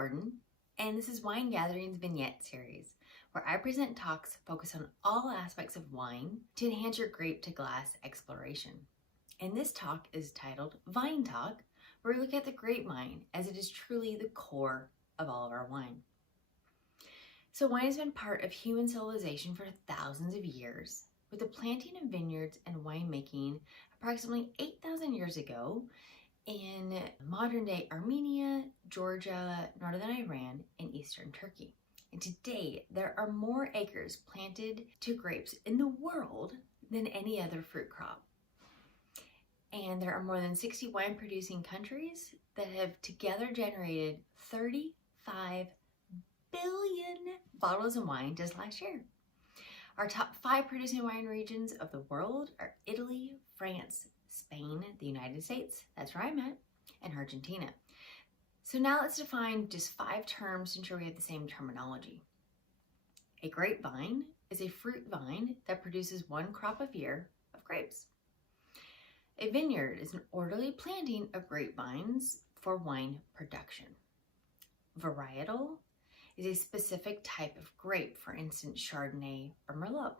Gordon, and this is Wine Gathering's Vignette series, where I present talks focused on all aspects of wine to enhance your grape to glass exploration. And this talk is titled Vine Talk, where we look at the grapevine as it is truly the core of all of our wine. So wine has been part of human civilization for thousands of years, with the planting of vineyards and winemaking approximately 8,000 years ago in modern-day Armenia, Georgia, northern Iran, and eastern Turkey. And today, there are more acres planted to grapes in the world than any other fruit crop. And there are more than 60 wine-producing countries that have together generated 35 billion bottles of wine just last year. Our top 5 producing wine regions of the world are Italy, France, Spain, the United States, that's where I'm at, and Argentina. So now let's define just 5 terms to ensure we have the same terminology. A grapevine is a fruit vine that produces one crop of year of grapes. A vineyard is an orderly planting of grapevines for wine production. Varietal is a specific type of grape, for instance, Chardonnay or Merlot.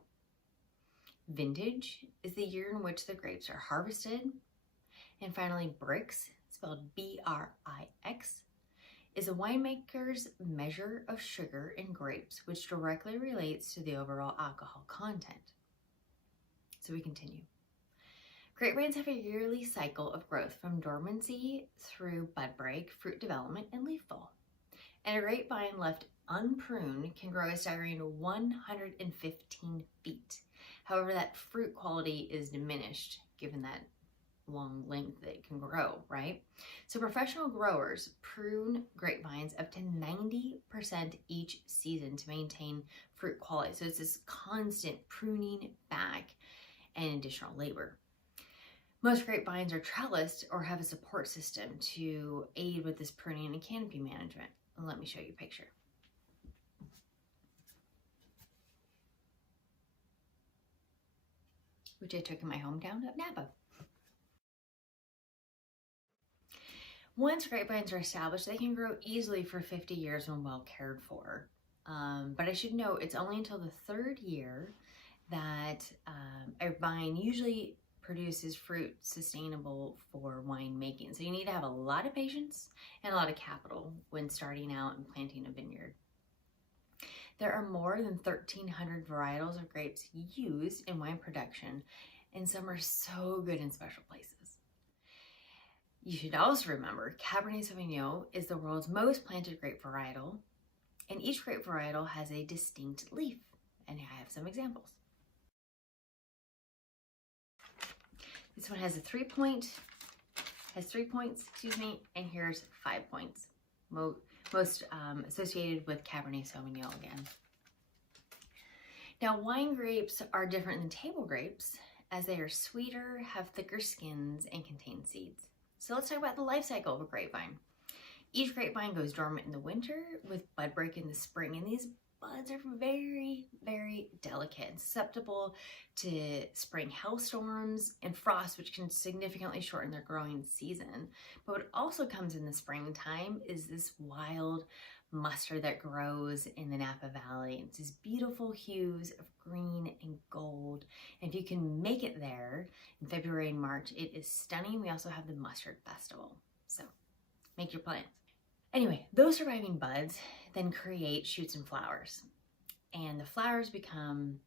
Vintage is the year in which the grapes are harvested. And finally, Brix, spelled B-R-I-X, is a winemaker's measure of sugar in grapes, which directly relates to the overall alcohol content. So we continue. Grapevines have a yearly cycle of growth from dormancy through bud break, fruit development, and leaf fall. And a grapevine left unpruned can grow a staggering 115 feet. However, that fruit quality is diminished given that long length that it can grow, right? So professional growers prune grapevines up to 90% each season to maintain fruit quality. So it's this constant pruning back and additional labor. Most grapevines are trellised or have a support system to aid with this pruning and canopy management. And let me show you a picture. Which I took in my hometown of Napa. Once grapevines are established, they can grow easily for 50 years when well cared for. But I should note, it's only until the 3rd year that a vine usually produces fruit sustainable for winemaking. So you need to have a lot of patience and a lot of capital when starting out and planting a vineyard. There are more than 1,300 varietals of grapes used in wine production, and some are so good in special places. You should also remember Cabernet Sauvignon is the world's most planted grape varietal, and each grape varietal has a distinct leaf, and I have some examples. This one has 3 points, and here's 5 points. Most associated with Cabernet Sauvignon again. Now, wine grapes are different than table grapes as they are sweeter, have thicker skins, and contain seeds. So let's talk about the life cycle of a grapevine. Each grapevine goes dormant in the winter with bud break in the spring, and these buds are very, very delicate and susceptible to spring hailstorms and frost, which can significantly shorten their growing season. But what also comes in the springtime is this wild mustard that grows in the Napa Valley. It's these beautiful hues of green and gold. And if you can make it there in February and March, it is stunning. We also have the Mustard Festival. So make your plans. Anyway, those surviving buds then create shoots and flowers. And the flowers become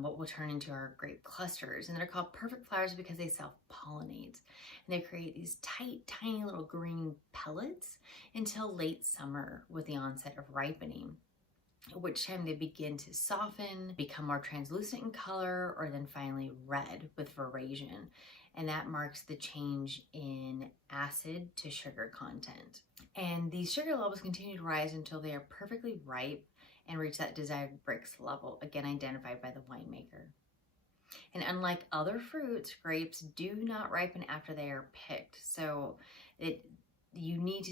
what will turn into our grape clusters. And they're called perfect flowers because they self-pollinate. And they create these tight, tiny little green pellets until late summer with the onset of ripening, at which time they begin to soften, become more translucent in color, or then finally red with veraison. And that marks the change in acid to sugar content. And these sugar levels continue to rise until they are perfectly ripe and reach that desired Brix level, again identified by the winemaker. And unlike other fruits, grapes do not ripen after they are picked. So you need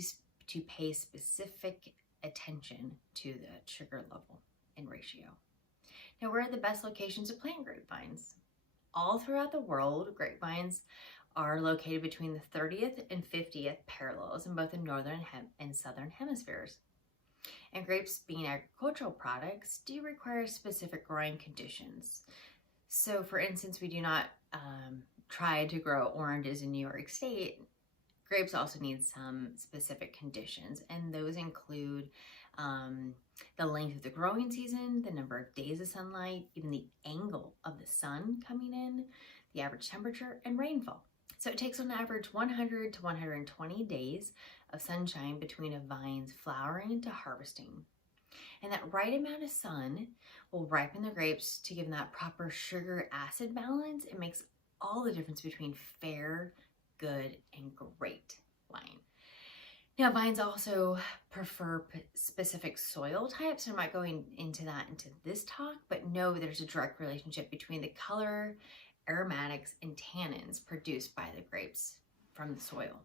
to pay specific attention to the sugar level and ratio. Now, where are the best locations to plant grapevines? All throughout the world, grapevines are located between the 30th and 50th parallels in both the northern and southern hemispheres. And grapes, being agricultural products, do require specific growing conditions. So for instance, we do not try to grow oranges in New York State. Grapes also need some specific conditions, and those include the length of the growing season, the number of days of sunlight, even the angle of the sun coming in, the average temperature, and rainfall. So it takes on average 100 to 120 days of sunshine between a vine's flowering to harvesting. And that right amount of sun will ripen the grapes to give them that proper sugar-acid balance. It makes all the difference between fair, good, and great wine. Now, vines also prefer specific soil types. I'm not going into that into this talk, but know there's a direct relationship between the color, aromatics, and tannins produced by the grapes from the soil.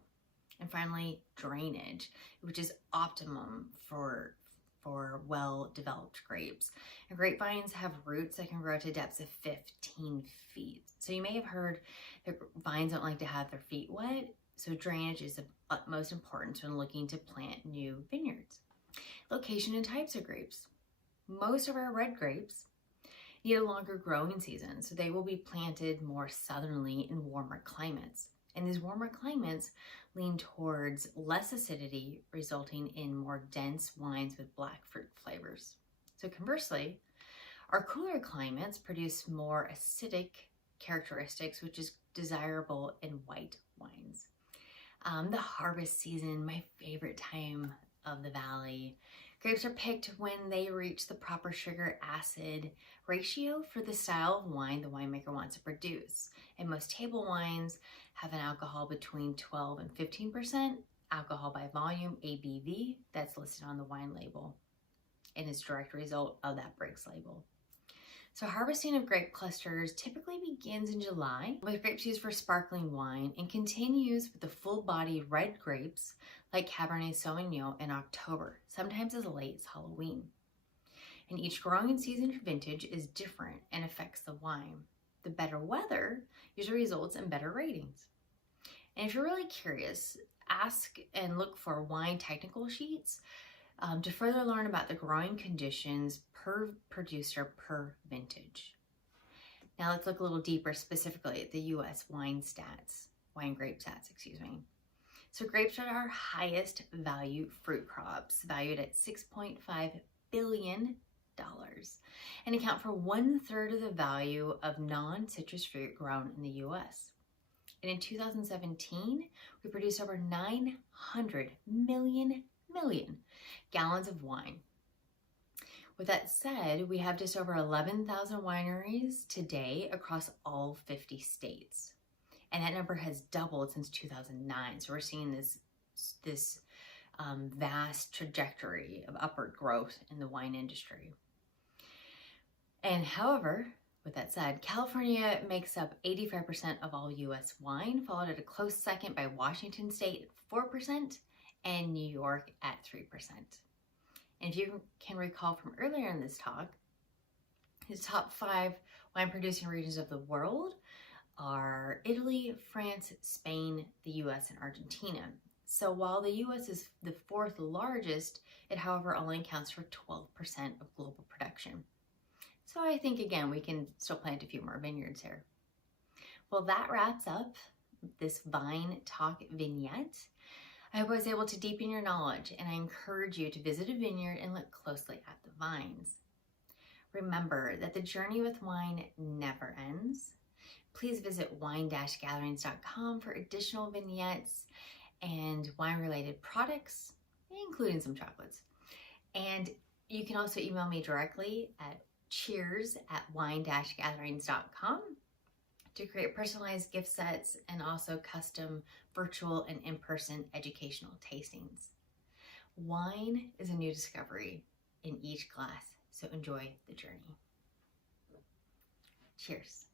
And finally, drainage, which is optimum for well-developed grapes. And grapevines have roots that can grow to depths of 15 feet. So you may have heard that vines don't like to have their feet wet, so drainage is of utmost importance when looking to plant new vineyards. Location and types of grapes. Most of our red grapes need a longer growing season, so they will be planted more southerly in warmer climates. And these warmer climates lean towards less acidity, resulting in more dense wines with black fruit flavors. So conversely, our cooler climates produce more acidic characteristics, which is desirable in white wines. The harvest season, my favorite time of the valley. Grapes are picked when they reach the proper sugar-acid ratio for the style of wine the winemaker wants to produce. And most table wines have an alcohol between 12 and 15% alcohol by volume, ABV, that's listed on the wine label and is a direct result of that Briggs label. So harvesting of grape clusters typically begins in July with grapes used for sparkling wine and continues with the full-bodied red grapes like Cabernet Sauvignon in October, sometimes as late as Halloween. And each growing season or vintage is different and affects the wine. The better weather usually results in better ratings. And if you're really curious, ask and look for wine technical sheets to further learn about the growing conditions per producer per vintage. Now let's look a little deeper specifically at the US wine grape stats, excuse me. So grapes are our highest value fruit crops, valued at $6.5 billion, and account for 1/3 of the value of non-citrus fruit grown in the US. And in 2017, we produced over 900 million gallons of wine. With that said, we have just over 11,000 wineries today across all 50 states. And that number has doubled since 2009. So we're seeing this vast trajectory of upward growth in the wine industry. And however, with that said, California makes up 85% of all US wine, followed at a close second by Washington State at 4% and New York at 3%. And if you can recall from earlier in this talk, the top 5 wine producing regions of the world are Italy, France, Spain, the US, and Argentina. So while the US is the 4th largest, it however only accounts for 12% of global production. So I think again, we can still plant a few more vineyards here. Well, that wraps up this Vine Talk vignette. I hope I was able to deepen your knowledge, and I encourage you to visit a vineyard and look closely at the vines. Remember that the journey with wine never ends. Please visit wine-gatherings.com for additional vignettes and wine-related products, including some chocolates. And you can also email me directly at cheers@wine-gatherings.com to create personalized gift sets and also custom virtual and in-person educational tastings. Wine is a new discovery in each glass, so enjoy the journey. Cheers.